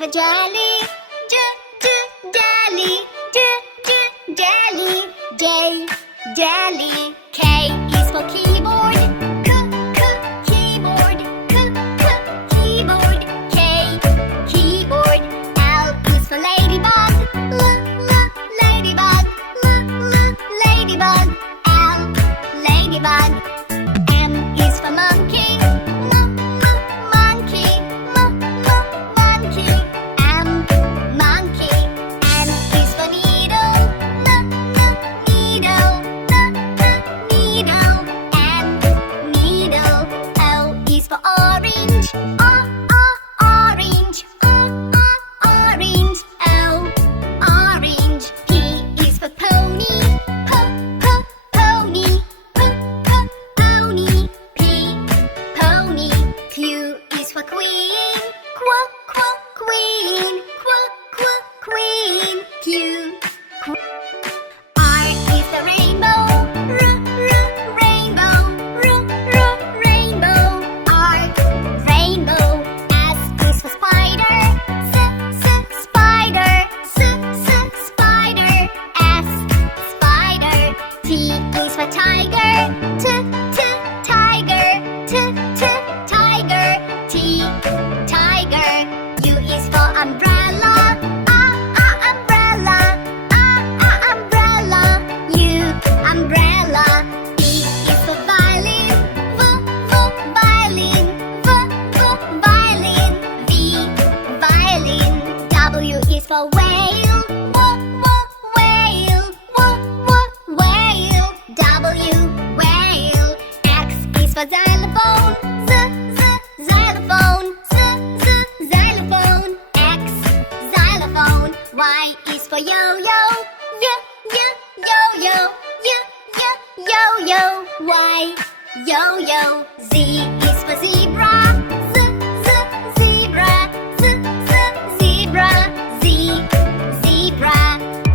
for jelly. Jelly. Jelly. Jelly. K is for keyboard. Keyboard. Keyboard. K. Keyboard. L is for ladybug. Ladybug. Ladybug. L. Ladybug. M is for monkey. Monkey. Monkey. M. Monkey. N is for needle. Needle. Needle. N. Needle. O is for orange. Orange. Orange. O. Orange. P is for pony. Pony. Pony. P. Pony. Q is for queen. Queen. Queen. Q. R is the rainbow. Rainbow. Rainbow. R. Rainbow. S is for spider. Spider. Spider. S. Spider. T is for tiger. Tiger. Tiger. T. Tiger. U is for umbrella. Umbrella. Umbrella. U. Umbrella. V is for violin. Violin. Violin. V. Violin. W is for whale. Whale. Whale. W. Whale. X is for xylophone. Xylophone. Xylophone. X. Xylophone. Y is for yo-yo. Yo-yo. Yo-yo. Y. Yo-yo. Z is for zebra.